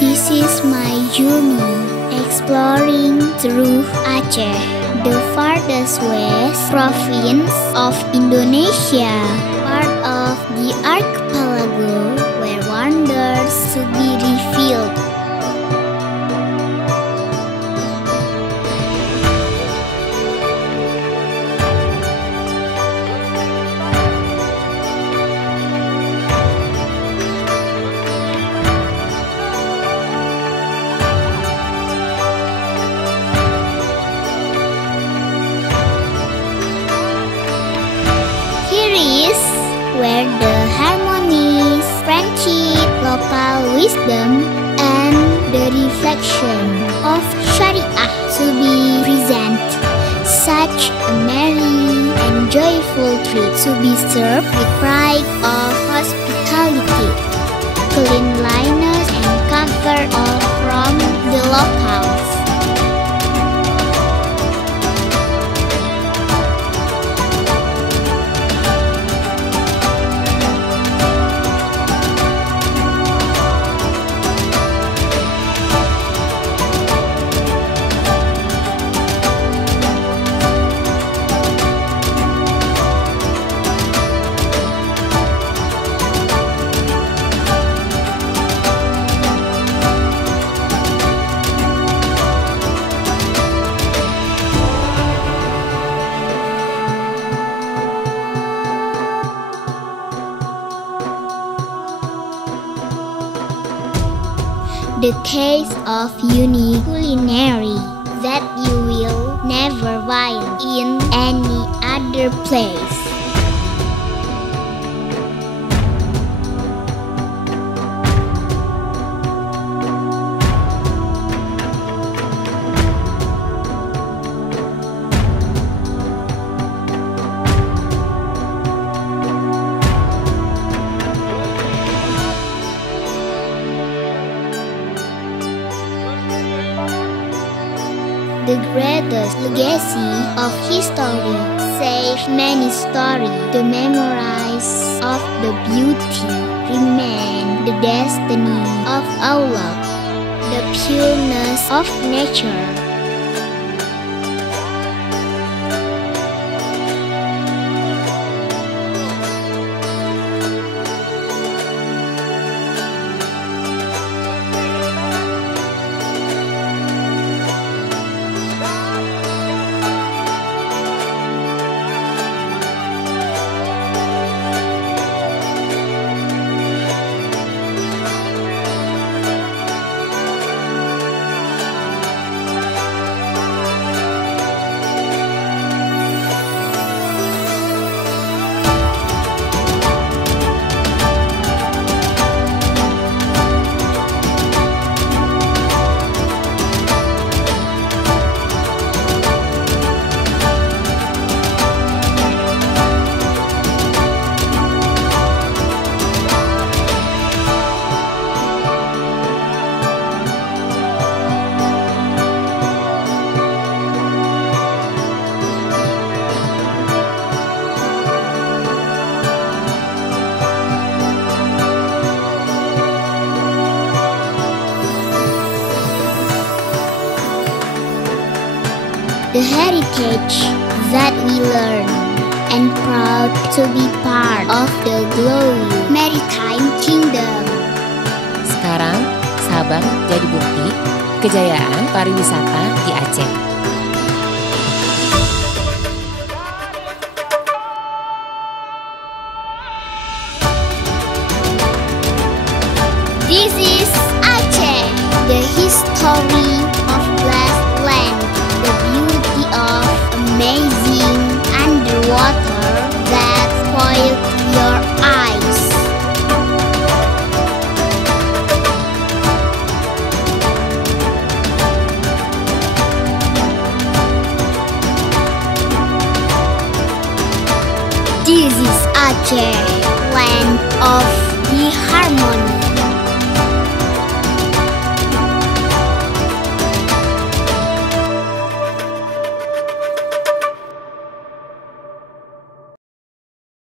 This is my journey exploring through Aceh, the farthest west province of Indonesia, part of the archipelago where wonders to be revealed. Where the harmonies, friendship, local wisdom, and the reflection of Sharia to be present. Such a merry and joyful treat to be served with pride of hospitality, cleanliness and comfort all from the locals. The taste of unique culinary that you will never find in any other place. The greatest legacy of history saves many stories. The memories of the beauty remain the destiny of Allah, the pureness of nature. The heritage that we learn, and proud to be part of the glorious maritime kingdom. Sekarang, Sabang jadi bukti kejayaan pariwisata di Aceh. This is Aceh, the history of blessed land, the beauty of amazing underwater that spoil your eyes. This is Aceh, land of the harmony.